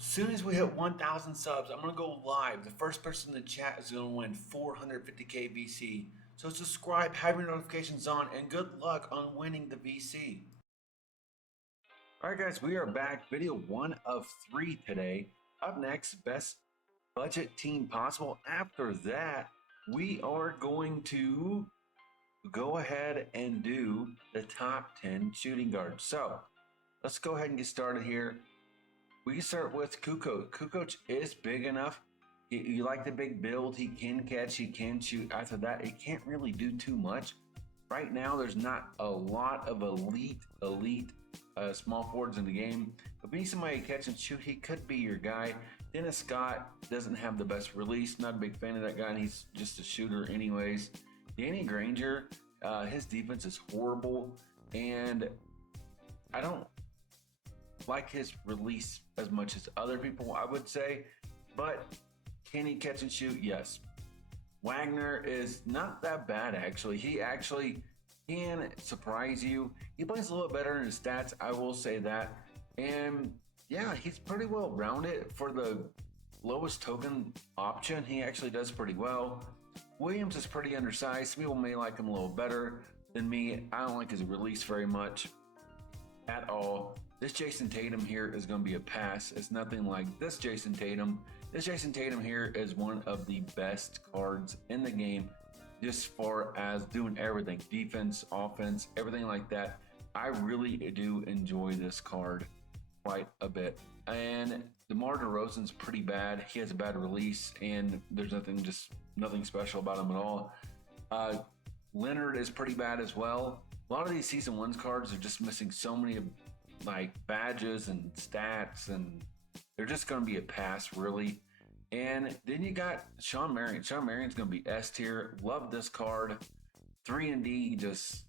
Soon as we hit 1,000 subs, I'm gonna go live. The first person in the chat is gonna win 450k VC. So subscribe, have your notifications on, and good luck on winning the VC. All right, guys, we are back. Video 1 of 3 today. Up next, best budget team possible. After that, we are going to go ahead and do the top 10 shooting guards. So let's go ahead and get started here. We can start with Kukoc. Kukoc is big enough. You like the big build. He can catch, he can shoot. After that, he can't really do too much. Right now, there's not a lot of elite small forwards in the game. But being somebody catch and shoot, he could be your guy. Dennis Scott doesn't have the best release. Not a big fan of that guy, and he's just a shooter anyways. Danny Granger, his defense is horrible, and I don't like his release as much as other people, I would say, but can he catch and shoot? Yes. Wagner is not that bad, actually. He actually can surprise you. He plays a little bit better in his stats, I will say that. And yeah, he's pretty well rounded for the lowest token option. He actually does pretty well. Williams is pretty undersized. Some people may like him a little better than me. I don't like his release very much at all. This Jason Tatum here is going to be a pass. It's nothing like this Jason Tatum. This Jason Tatum here is one of the best cards in the game, just far as doing everything, defense, offense, everything like that. I really do enjoy this card quite a bit. And DeMar DeRozan's pretty bad. He has a bad release, and there's nothing special about him at all. Leonard is pretty bad as well. A lot of these season ones cards are just missing so many like badges and stats, and they're just going to be a pass, really. And then you got Sean Marion. Sean Marion's going to be S tier. Love this card. 3-and-D, just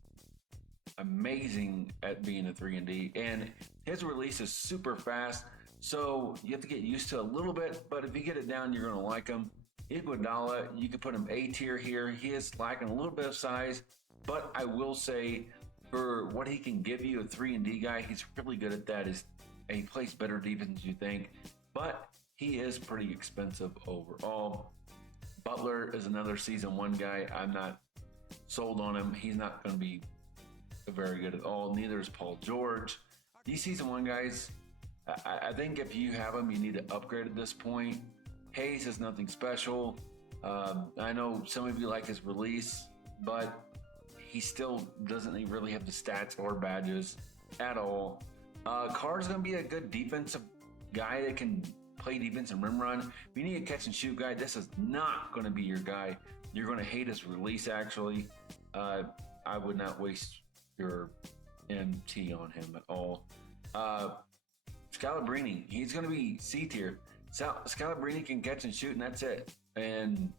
amazing at being a 3-and-D. And his release is super fast, so you have to get used to it a little bit, but if you get it down, you're going to like him. Iguodala, you could put him A tier here. He is lacking a little bit of size, but I will say for what he can give you, a 3-and-D guy, he's really good at that. He plays better defense than you think, but he is pretty expensive overall. Butler is another season 1 guy. I'm not sold on him. He's not going to be very good at all. Neither is Paul George. These season 1 guys, I think if you have them, you need to upgrade at this point. Hayes is nothing special. I know some of you like his release, but he still doesn't really have the stats or badges at all. Carr's going to be a good defensive guy that can play defense and rim run. If you need a catch and shoot guy, this is not going to be your guy. You're going to hate his release, actually. I would not waste your MT on him at all. Scalabrini, he's going to be C tier. Scalabrini can catch and shoot, and that's it. And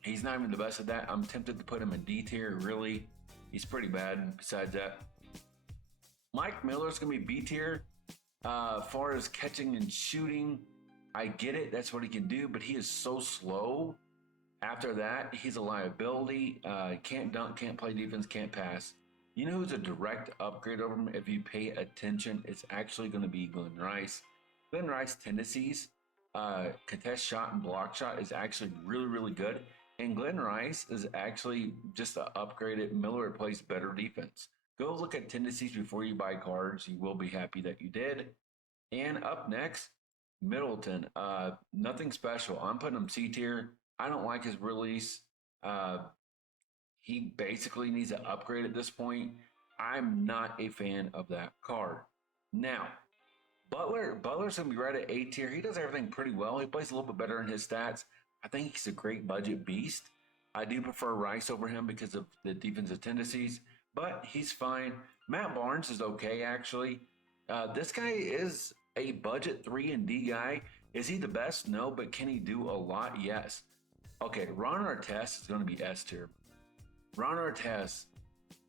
he's not even the best at that. I'm tempted to put him in D tier, really. He's pretty bad besides that. Mike Miller's going to be B tier. Far as catching and shooting, I get it. That's what he can do, but he is so slow. After that, he's a liability. Can't dunk, can't play defense, can't pass. You know who's a direct upgrade over him if you pay attention? It's actually going to be Glenn Rice. Glenn Rice tendencies, contest shot and block shot is actually really, really good. And Glenn Rice is actually just an upgraded Miller plays better defense. Go look at tendencies before you buy cards. You will be happy that you did. And up next, Middleton. Nothing special. I'm putting him C tier. I don't like his release. He basically needs an upgrade at this point. I'm not a fan of that card. Now, Butler's going to be right at A tier. He does everything pretty well. He plays a little bit better in his stats. I think he's a great budget beast. I do prefer Rice over him because of the defensive tendencies, but he's fine. Matt Barnes is okay, actually. This guy is a budget 3-and-D guy. Is he the best? No, but can he do a lot? Yes. Okay, Ron Artest is going to be S tier. Ron Artest,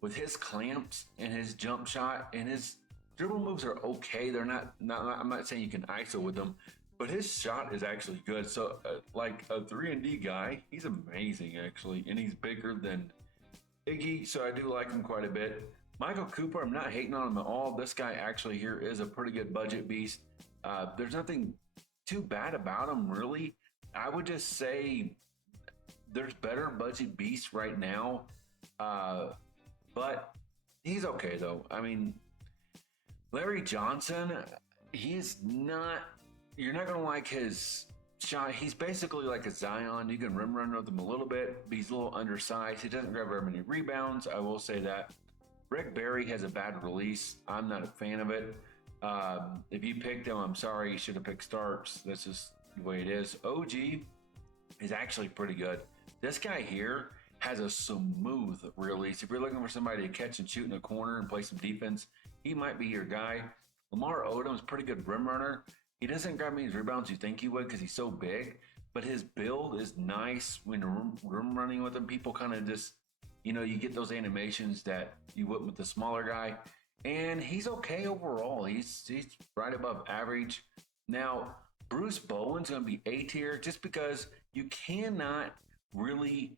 with his clamps and his jump shot and his dribble moves are okay. They're not I'm not saying you can ISO with them, but his shot is actually good. So like a 3-and-D guy, he's amazing actually, and he's bigger than Iggy, so I do like him quite a bit. Michael Cooper, I'm not hating on him at all. This guy actually here is a pretty good budget beast. There's nothing too bad about him, really. I would just say there's better budget beasts right now, uh, but he's okay though. I mean, Larry Johnson, he's not. You're not gonna like his shot. He's basically like a Zion. You can rim run with him a little bit, but he's a little undersized. He doesn't grab very many rebounds. I will say that. Rick Barry has a bad release. I'm not a fan of it. If you picked him, I'm sorry. You should have picked Starks. That's just the way it is. OG is actually pretty good. This guy here has a smooth release. If you're looking for somebody to catch and shoot in a corner and play some defense, he might be your guy. Lamar Odom's pretty good rim runner. He doesn't grab many rebounds you think he would because he's so big, but his build is nice when rim running with him. People kind of just, you get those animations that you wouldn't with the smaller guy. And he's okay overall. He's right above average. Now, Bruce Bowen's going to be A tier just because you cannot really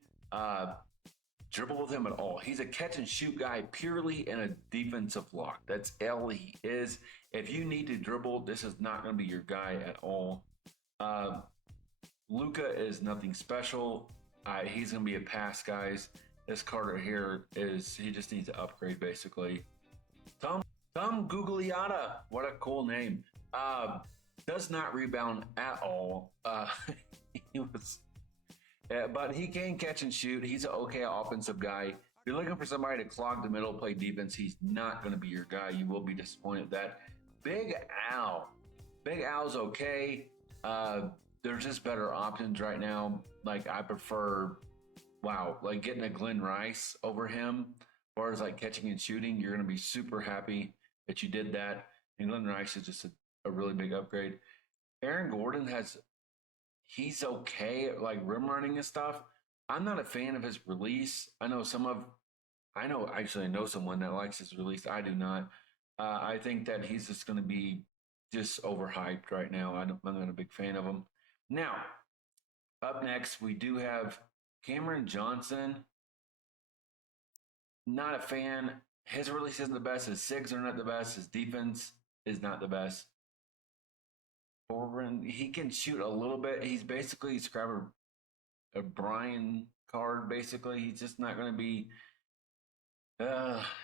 dribble with him at all. He's a catch and shoot guy purely in a defensive lock. That's all he is. If you need to dribble, this is not going to be your guy at all. Luca is nothing special. He's going to be a pass, guys. This Carter here he just needs to upgrade basically. Tom Gugliotta, what a cool name. Does not rebound at all. But he can catch and shoot. He's an okay offensive guy. If you're looking for somebody to clog the middle, play defense, he's not going to be your guy. You will be disappointed with that. Big Al. Big Al's okay. There's just better options right now. Like I prefer, like getting a Glenn Rice over him. As far as like catching and shooting, you're going to be super happy that you did that. And Glenn Rice is just a really big upgrade. Aaron Gordon he's okay at like rim running and stuff. I'm not a fan of his release. I know someone that likes his release. I do not. I think that he's just going to be just overhyped right now. I'm not a big fan of him. Now, up next, we do have Cameron Johnson. Not a fan. His release isn't the best. His SIGs are not the best. His defense is not the best. He can shoot a little bit. He's basically a Brian card, basically. He's just not going to be.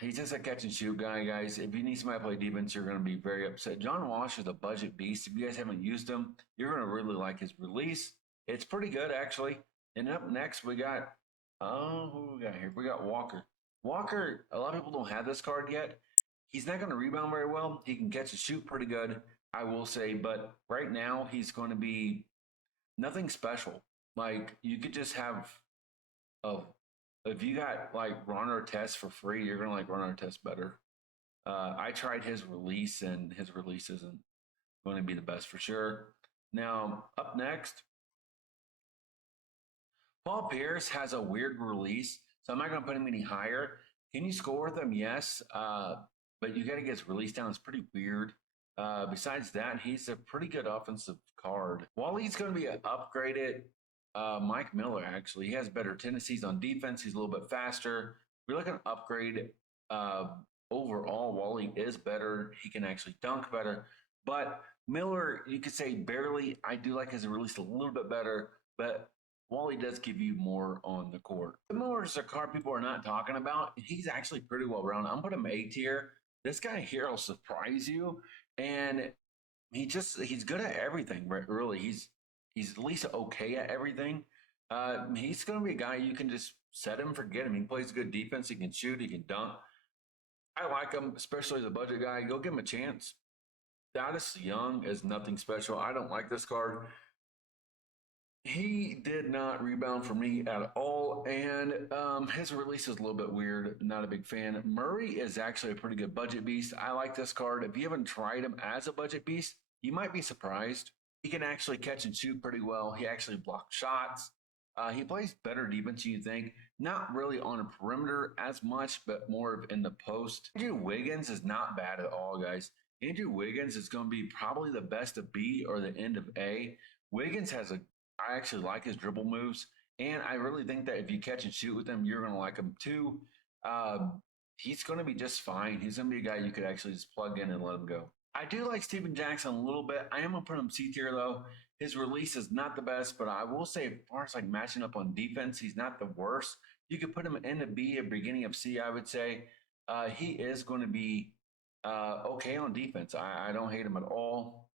He's just a catch and shoot guy, guys. If you need somebody to play defense, you're going to be very upset. John Walsh is a budget beast. If you guys haven't used him, you're going to really like his release. It's pretty good, actually. And up next, we got. Who we got here? We got Walker. Walker, a lot of people don't have this card yet. He's not going to rebound very well. He can catch and shoot pretty good, I will say. But right now, he's going to be nothing special. Like, you could just have if you got like Ron Artest for free, you're going to like Ron Artest better. I tried his release, and his release isn't going to be the best for sure. Now, up next, Paul Pierce has a weird release, so I'm not going to put him any higher. Can you score with him? Yes, but you got to get his release down. It's pretty weird. Besides that, he's a pretty good offensive card. Wally's going to be an upgraded Mike Miller, actually. He has better tendencies on defense. He's a little bit faster. We're looking to upgrade overall. Wally is better. He can actually dunk better. But Miller, you could say barely. I do like his release a little bit better, but Wally does give you more on the court. Miller is a card people are not talking about. He's actually pretty well rounded. I'm putting him A tier. This guy here will surprise you. And he's good at everything, really. He's at least okay at everything. He's going to be a guy you can just set him, forget him. He plays good defense. He can shoot. He can dunk. I like him, especially as a budget guy. Go give him a chance. Thaddeus Young is nothing special. I don't like this card. He did not rebound for me at all, and his release is a little bit weird. Not a big fan. Murray is actually a pretty good budget beast. I like this card. If you haven't tried him as a budget beast, you might be surprised. He can actually catch and shoot pretty well. He actually blocks shots. He plays better defense than you think. Not really on a perimeter as much, but more in the post. Andrew Wiggins is not bad at all, guys. Andrew Wiggins is going to be probably the best of B or the end of A. Wiggins I actually like his dribble moves, and I really think that if you catch and shoot with him, you're going to like him too. He's going to be just fine. He's going to be a guy you could actually just plug in and let him go. I do like Steven Jackson a little bit. I am gonna put him C tier though. His release is not the best, but I will say, as far as like matching up on defense, he's not the worst. You could put him in the B, a beginning of C, I would say. He is going to be okay on defense. I don't hate him at all.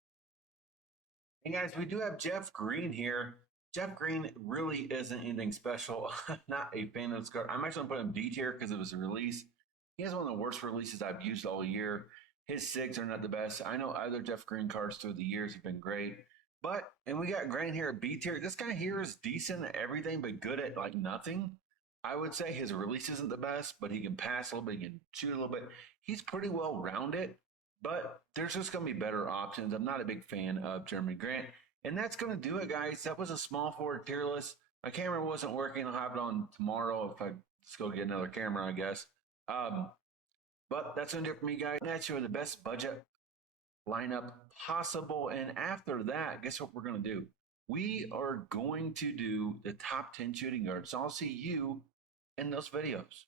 And guys, we do have Jeff Green here. Jeff Green really isn't anything special. Not a fan of this card. I'm actually going to put him D tier because it was a release. He has one of the worst releases I've used all year. His SIGs are not the best. I know other Jeff Green cards through the years have been great. And we got Grant here at B tier. This guy here is decent at everything, but good at like nothing. I would say his release isn't the best, but he can pass a little bit, he can shoot a little bit. He's pretty well rounded, but there's just going to be better options. I'm not a big fan of Jeremy Grant. And that's going to do it, guys. That was a small forward tier list. My camera wasn't working. I'll have it on tomorrow if I just go get another camera, I guess. But that's going to do it for me, guys. That's you the best budget lineup possible. And after that, guess what we're going to do? We are going to do the top 10 shooting guards. So I'll see you in those videos.